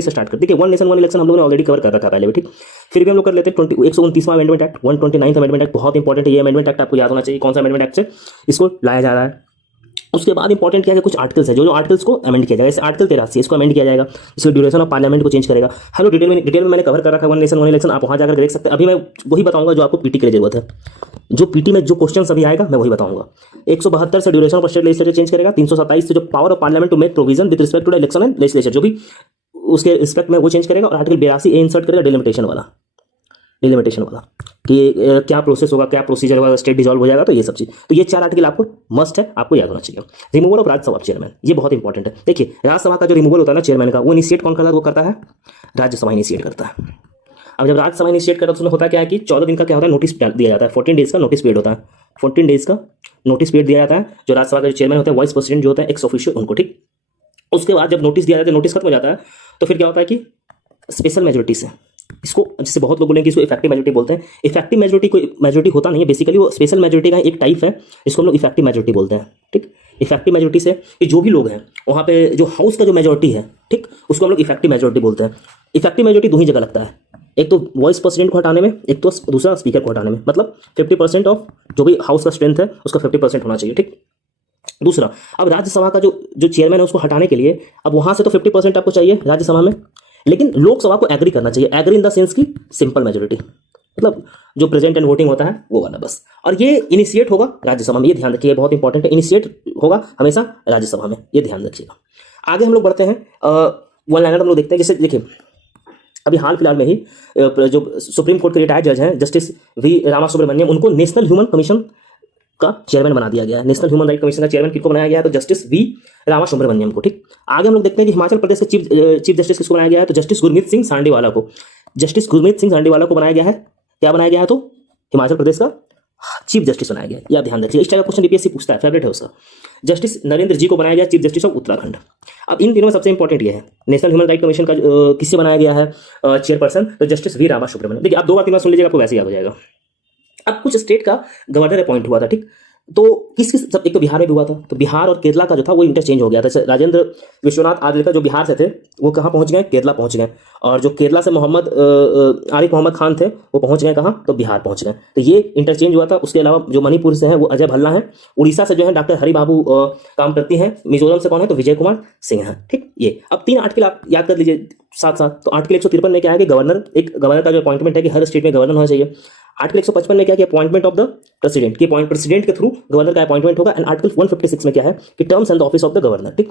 से स्टार्ट करते हैं। वन नेशन वन इलेक्शन हम लोगों ने ऑलरेडी कवर कर रखा पहले भी, ठीक। फिर भी हम लोग कर लेते हैं 129वां amendment act, 129th amendment act बहुत इंपॉर्टेंट है। ये अमेंडमेंट एक्ट आपको याद होना चाहिए कौन सा अमेंडमेंट एक्ट से इसको लाया जा रहा है। उसके बाद इंपॉर्टेंट क्या है, कुछ आर्टिकल्स है जो आर्टिकल्स को अमेंड किया जाएगा। जैसे आर्टिकल 83 इसको अमेंड किया जाएगा, इसको ड्यूरेशन ऑफ पार्लियामेंट को चेंज करेगा। हेलो डिटेल में मैंने कवर कर रखा है वन नेशन वन इलेक्शन, आप वहां जाकर देख सकते हैं। अभी मैं वही बताऊंगा जो आपको पीटी के लिए जरूरत है, जो पीटी में जो क्वेश्चन अभी आएगा मैं वही बताऊंगा। 172 से duration of state legislature change करेगा। 327 से जो power of parliament to make provision with respect to the election and legislature, जो भी उसके रिस्पेक्ट में वो चेंज करेगा। और आर्टिकल 82 इंसर्ट करेगा डिलिमिटेशन वाला कि क्या प्रोसेस होगा, क्या प्रोसीजर होगा, स्टेट डिसॉल्व हो जाएगा, तो ये सब चीज। तो ये 4 आर्टिकल आपको मस्ट है, आपको याद होना चाहिए। रिमूवल ऑफ राज्यसभा चेयरमैन, ये बहुत इंपॉर्टेंट है। देखिए राज्यसभा का जो रिमूवल होता है ना चेयरमैन का, वो इनिशिएट कौन करता है, वो करता है राज्यसभा इनिशिएट करता है। अब जब राज्यसभा इनिशिएट करता है तो उसमें होता क्या है कि 14 दिन का क्या होता है, नोटिस दिया जाता है। 14 डेज का नोटिस पीरियड होता है, 14 डेज का नोटिस पीरियड दिया जाता है। जो राज्यसभा का जो चेयरमैन होता है, वाइस प्रेसिडेंट जो होता है, एक्स ऑफिशियो उनको, ठीक। उसके बाद जब नोटिस दिया जाता है, नोटिस खत्म हो जाता है, तो फिर क्या होता है कि स्पेशल मेजोरिटी से इसको, जैसे बहुत लोग बोलेंगे कि इसको इफेक्टिव मेजोरिटी बोलते हैं। इफेक्टिव मेजोरिटी कोई मेजोरिटी होता नहीं है, बेसिकली वो स्पेशल मेजोरिटी का एक टाइप है, इसको हम लोग इफेक्टिव मेजोरिटी बोलते हैं, ठीक। इफेक्टिव मेजोरिटी से कि जो भी लोग हैं वहाँ पे जो हाउस का जो मेजोरिटी है, ठीक, उसको हम लोग इफेक्टिव मेजोरिटी बोलते हैं। इफेक्टिव मेजोरिटी 2 ही जगह लगता है, एक तो वाइस प्रेसिडेंट को हटाने में, एक तो दूसरा स्पीकर को हटाने में। मतलब 50% ऑफ जो भी हाउस का स्ट्रेंथ है उसका 50% होना चाहिए, ठीक। दूसरा, अब राज्यसभा का जो चेयरमैन है उसको हटाने के लिए अब वहां से तो 50% आपको चाहिए राज्यसभा में, लेकिन लोकसभा को एग्री करना चाहिए। एग्री इन द सेंस की सिंपल मेजोरिटी, मतलब जो प्रेजेंट एंड वोटिंग होता है वो वाला बस। और ये इनिशिएट होगा राज्यसभा में, ये ध्यान रखिए, बहुत इंपॉर्टेंट है। इनिशिएट होगा हमेशा राज्यसभा में, ये ध्यान रखिएगा। आगे हम लोग बढ़ते हैं, वन लाइनर हम लोग देखते हैं। जैसे देखिए अभी हाल फिलहाल में ही जो सुप्रीम कोर्ट के रिटायर्ड जज हैं जस्टिस वी रामासुब्रमण्यम, उनको नेशनल ह्यूमन कमीशन का चेयरमैन बना दिया गया है। नेशनल ह्यूमन राइट कमीशन का चेयरमैन किसको बनाया गया है, तो जस्टिस वी रामासुब्रमण्यम को, ठीक। आगे हम लोग देखते हैं कि हिमाचल प्रदेश के चीफ जस्टिस किसको बनाया गया है, तो जस्टिस गुरमीत सिंह सांडेवाला को। जस्टिस गुरमीत सिंह सांडेवाला को बनाया गया है, क्या बनाया गया है, तो हिमाचल प्रदेश का चीफ जस्टिस बनाया गया है। यह ध्यान रखिए, इस टाइप का क्वेश्चन बीपीएससी पूछता है, फेवरेट है उसका। जस्टिस नरेंद्र जी को बनाया गया चीफ जस्टिस ऑफ उत्तराखंड। अब इन तीनों में सबसे इंपॉर्टेंट ये है, नेशनल ह्यूमन राइट कमीशन का किससे बनाया गया है चेयरपर्सन, तो जस्टिस वी रामासुब्रमण्यम। देखिए आप 2 बार 3 बार सुन लीजिएगा, आपको वैसे याद हो जाएगा। अब कुछ स्टेट का गवर्नर अपॉइंट हुआ था, ठीक। तो सब, एक तो बिहार में भी हुआ था, तो बिहार और केरला का जो था वो इंटरचेंज हो गया था। राजेंद्र विश्वनाथ आर्लेकर जो बिहार से थे वो कहाँ पहुंच गए, केरला पहुंच गए। और जो केरला से आरिफ मोहम्मद खान थे वो पहुंच गए कहाँ, तो बिहार पहुंच गए। तो ये इंटरचेंज हुआ था। उसके अलावा जो मणिपुर से हैं वो अजय भल्ला हैं, उड़ीसा से जो है डॉक्टर हरि बाबू काम करती हैं, मिजोरम से कौन है, तो विजय कुमार सिंह है, ठीक। ये अब 3 आर्टिकल आप याद कर लीजिए साथ साथ। तो आर्टिकल 153 में क्या है कि गवर्नर का जो अपॉइंटमेंट है कि हर स्टेट में गवर्नर होना चाहिए। आर्टिकल 155 में क्या है कि अपॉइंटमेंट ऑफ द प्रेसिडेंट, की प्रेसिडेंट के थ्रू गवर्नर का अपॉइंटमेंट होगा। एंड आर्टिकल 156 में क्या है कि terms and the office of the governor, ठीक।